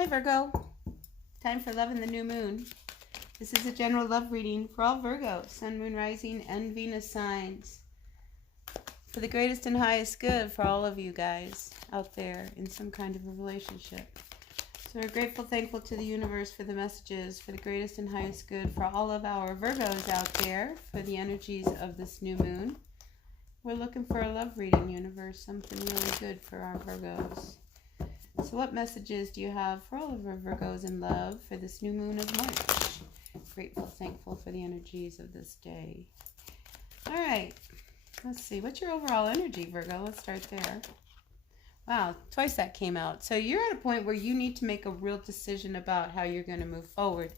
Hi Virgo, time for love in the new moon. This is a general love reading for all Virgo, Sun, Moon, Rising, and Venus signs. For the greatest and highest good for all of you guys out there in some kind of a relationship. So we're grateful, thankful to the universe for the messages, for the greatest and highest good for all of our Virgos out there, for the energies of this new moon. We're looking for a love reading, universe, something really good for our Virgos. So what messages do you have for all of our Virgos in love for this new moon of March? Grateful, thankful for the energies of this day. All right, let's see. What's your overall energy, Virgo? Let's start there. Wow, twice that came out. So you're at a point where you need to make a real decision about how you're going to move forward.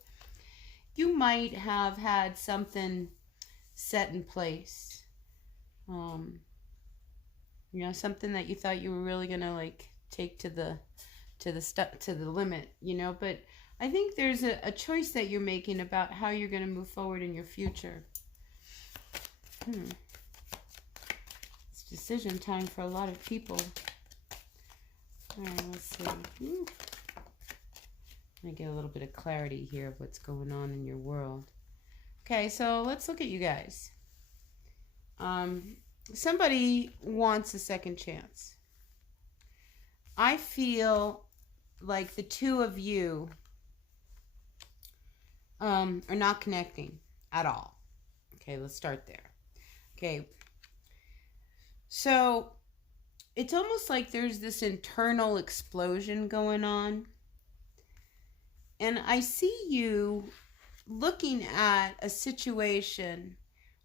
You might have had something set in place. Something that you thought you were really going to take to the limit, but I think there's a choice that you're making about how you're going to move forward in your future. It's decision time for a lot of people. All right, let's see. I'm going to get a little bit of clarity here of what's going on in your world. Okay, so let's look at you guys. Somebody wants a second chance. I feel like the two of you are not connecting at all. Okay, let's start there. Okay, so it's almost like there's this internal explosion going on. And I see you looking at a situation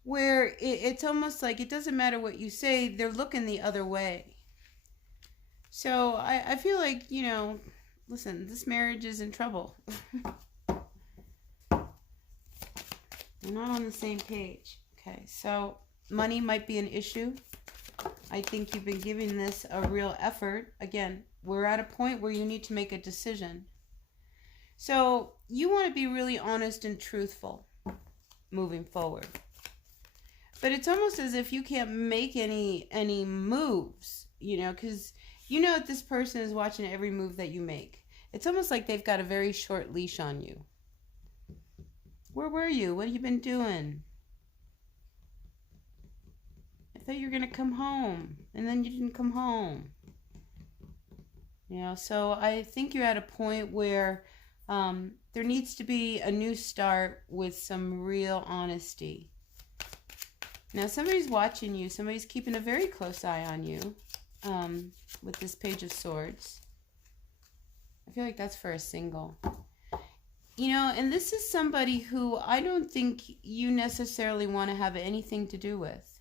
where it's almost like it doesn't matter what you say, they're looking the other way. So I feel like, listen, this marriage is in trouble. We're not on the same page. Okay, so money might be an issue. I think you've been giving this a real effort. Again, we're at a point where you need to make a decision. So you want to be really honest and truthful moving forward. But it's almost as if you can't make any moves, because that this person is watching every move that you make. It's almost like they've got a very short leash on you. Where were you? What have you been doing? I thought you were going to come home, and then you didn't come home. So I think you're at a point where there needs to be a new start with some real honesty. Now, somebody's watching you. Somebody's keeping a very close eye on you with this Page of Swords. I feel like that's for a single. And this is somebody who I don't think you necessarily want to have anything to do with.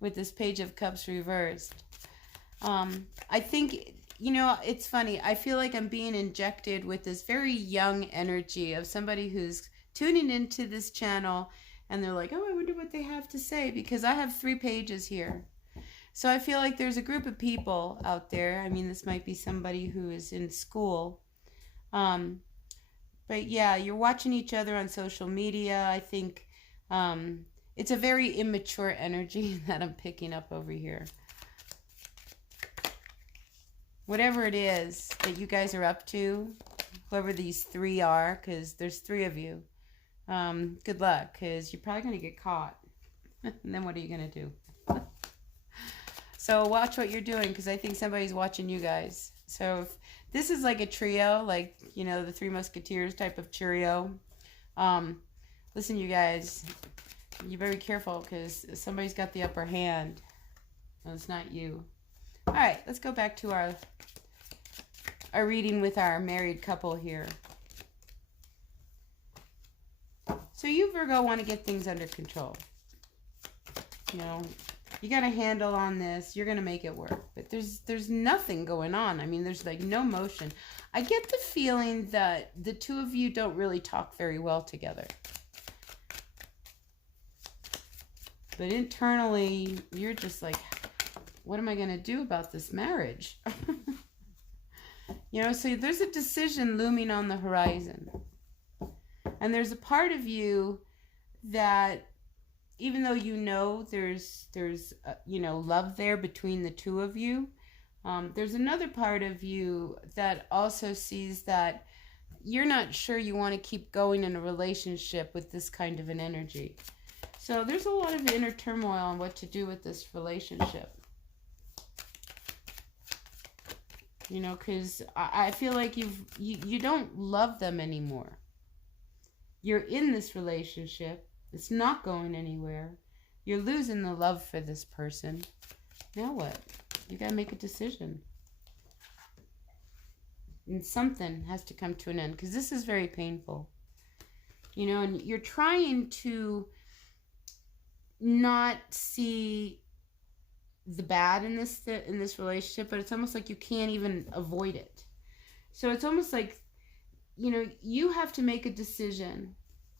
With this Page of Cups reversed. I think, it's funny. I feel like I'm being injected with this very young energy of somebody who's tuning into this channel. And they're like, oh, I wonder what they have to say, because I have 3 pages here. So I feel like there's a group of people out there. I mean, this might be somebody who is in school. But yeah, you're watching each other on social media. I think it's a very immature energy that I'm picking up over here. Whatever it is that you guys are up to, whoever these 3 are, because there's 3 of you. Good luck, because you're probably going to get caught. And then what are you going to do? So watch what you're doing, because I think somebody's watching you guys. So if this is like a trio, the 3 Musketeers type of trio. Listen, you guys, you better be careful, because somebody's got the upper hand. No, it's not you. All right, let's go back to our reading with our married couple here. So you, Virgo, want to get things under control. You got a handle on this. You're going to make it work. But there's nothing going on. I mean, there's no motion. I get the feeling that the 2 of you don't really talk very well together. But internally, you're just like, what am I going to do about this marriage? So there's a decision looming on the horizon. And there's a part of you that, even though there's love there between the 2 of you, There's another part of you that also sees that you're not sure you want to keep going in a relationship with this kind of an energy. So there's a lot of inner turmoil on what to do with this relationship. You know, because I feel like you don't love them anymore. You're in this relationship. It's not going anywhere. You're losing the love for this person. Now what? You got to make a decision. And something has to come to an end, because this is very painful. You know, and you're trying to not see the bad in this relationship, but it's almost like you can't even avoid it. So it's almost like, you know, you have to make a decision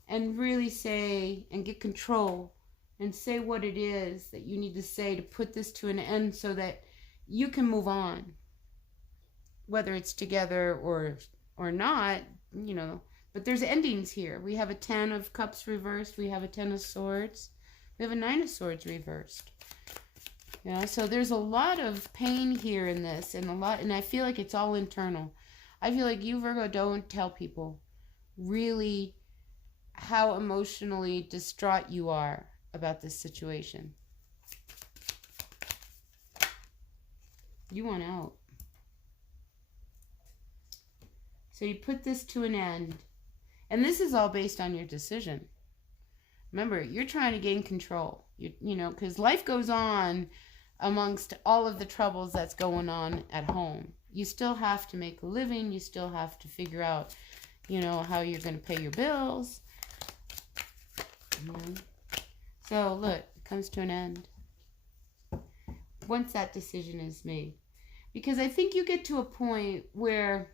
and really say and get control and say what it is that you need to say to put this to an end so that you can move on, whether it's together or not, you know. But there's endings here. We have a 10 of Cups reversed. We have a 10 of Swords. We have a 9 of Swords reversed. Yeah, so there's a lot of pain here in this, and I feel like it's all internal. I feel like you, Virgo, don't tell people really how emotionally distraught you are about this situation. You want out. So you put this to an end. And this is all based on your decision. Remember, you're trying to gain control. You know, because life goes on amongst all of the troubles that's going on at home. You still have to make a living. You still have to figure out, you know, how you're going to pay your bills. So, look, it comes to an end once that decision is made. Because I think you get to a point where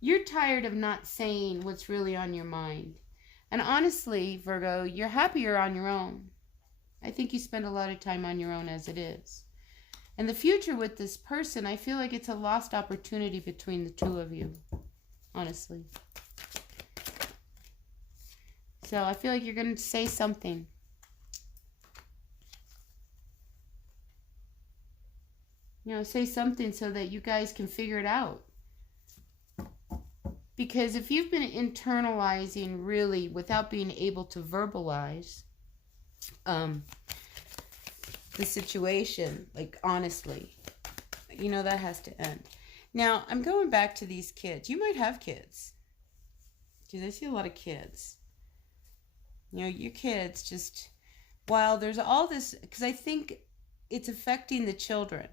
you're tired of not saying what's really on your mind. And honestly, Virgo, you're happier on your own. I think you spend a lot of time on your own as it is. And the future with this person, I feel like it's a lost opportunity between the two of you, honestly. So I feel like you're going to say something. You know, say something so that you guys can figure it out. Because if you've been internalizing really without being able to verbalize the situation, like honestly, you know, that has to end. Now, I'm going back to these kids. You might have kids. Because I see a lot of kids. You know, your kids just, while there's all this, because I think it's affecting the children.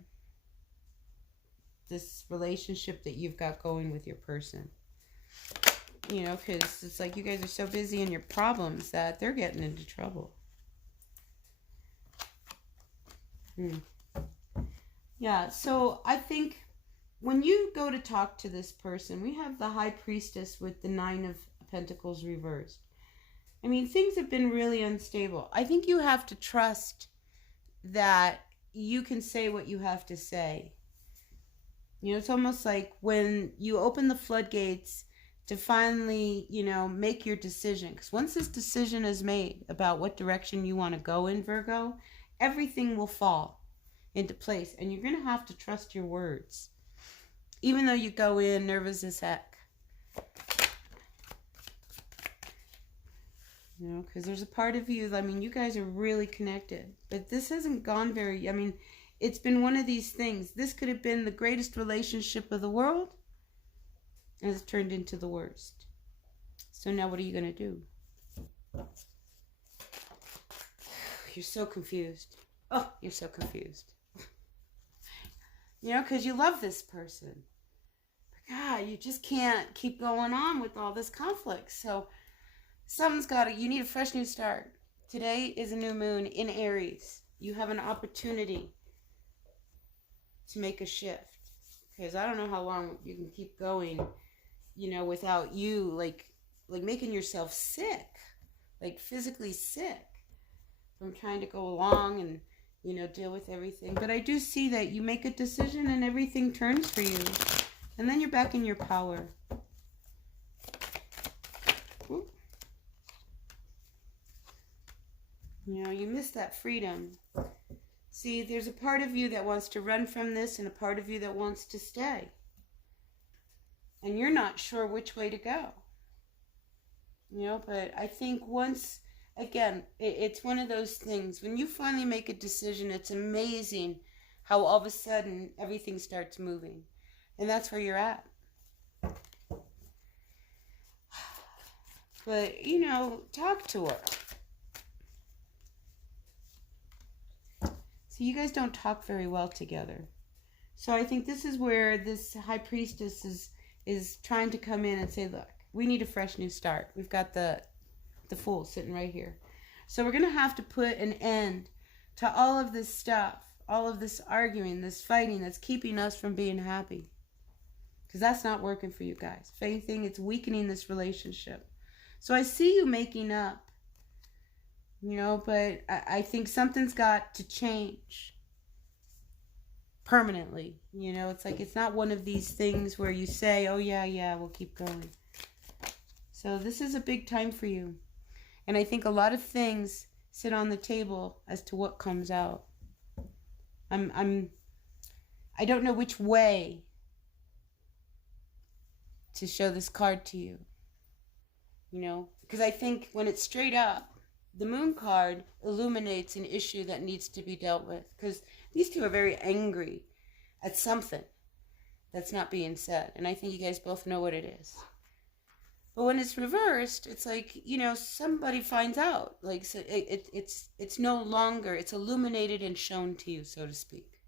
This relationship that you've got going with your person. You know, because it's like you guys are so busy in your problems that they're getting into trouble. Yeah, so I think when you go to talk to this person, we have the High Priestess with the 9 of Pentacles reversed. I mean, things have been really unstable. I think you have to trust that you can say what you have to say. You know, it's almost like when you open the floodgates to finally, you know, make your decision. Because once this decision is made about what direction you want to go in, Virgo, everything will fall into place. And you're going to have to trust your words. Even though you go in nervous as heck. You know, because there's a part of you, I mean, you guys are really connected. But this hasn't gone very, I mean, it's been one of these things. This could have been the greatest relationship of the world. And it's turned into the worst. So now what are you going to do? You're so confused. Oh, you're so confused. You know, because you love this person. But God, you just can't keep going on with all this conflict. So something's got to, you need a fresh new start. Today is a new moon in Aries. You have an opportunity to make a shift. Because I don't know how long you can keep going, you know, without you, like making yourself sick, like physically sick from trying to go along and, you know, deal with everything. But I do see that you make a decision and everything turns for you. And then you're back in your power. Ooh. You know, you miss that freedom. See, there's a part of you that wants to run from this and a part of you that wants to stay. And you're not sure which way to go. You know, but I think once, again, it's one of those things. When you finally make a decision, it's amazing how all of a sudden everything starts moving. And that's where you're at. But, you know, talk to her. So you guys don't talk very well together. So I think this is where this High Priestess is trying to come in and say, look, we need a fresh new start. We've got the Fool sitting right here. So we're going to have to put an end to all of this stuff, all of this arguing, this fighting that's keeping us from being happy. Because that's not working for you guys. If anything, it's weakening this relationship. So I see you making up. You know, but I think something's got to change permanently. You know, it's like it's not one of these things where you say, oh, yeah, we'll keep going. So this is a big time for you. And I think a lot of things sit on the table as to what comes out. I don't know which way to show this card to you. You know, because I think when it's straight up, the Moon card illuminates an issue that needs to be dealt with. Because these two are very angry at something that's not being said. And I think you guys both know what it is. But when it's reversed, it's like, you know, somebody finds out. Like, so it's no longer, it's illuminated and shown to you, so to speak.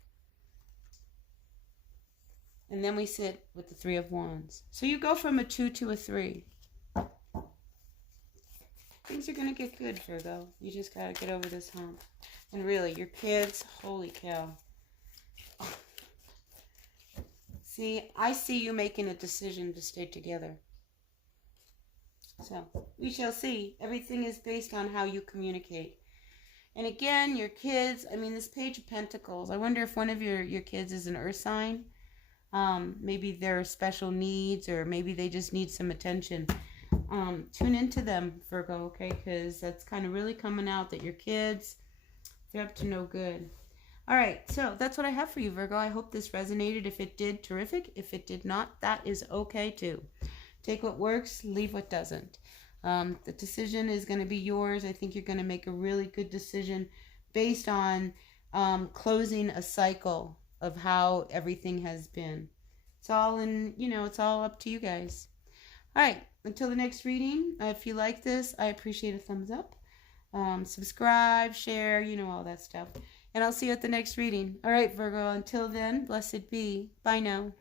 And then we sit with the Three of Wands. So you go from a 2 to a 3. Things are going to get good, Virgo. You just got to get over this hump. And really, your kids, holy cow. See, I see you making a decision to stay together. So, we shall see. Everything is based on how you communicate. And again, your kids, I mean, this Page of Pentacles, I wonder if one of your kids is an earth sign. Maybe they're special needs, or maybe they just need some attention. Tune into them, Virgo, okay? Because that's kind of really coming out that your kids, they're up to no good. All right, so that's what I have for you, Virgo. I hope this resonated. If it did, terrific. If it did not, that is okay too. Take what works, leave what doesn't. The decision is going to be yours. I think you're going to make a really good decision based on closing a cycle of how everything has been. It's all in, you know, it's all up to you guys. All right, until the next reading, if you like this, I appreciate a thumbs up. Subscribe, share, you know, all that stuff. And I'll see you at the next reading. All right, Virgo, until then, blessed be. Bye now.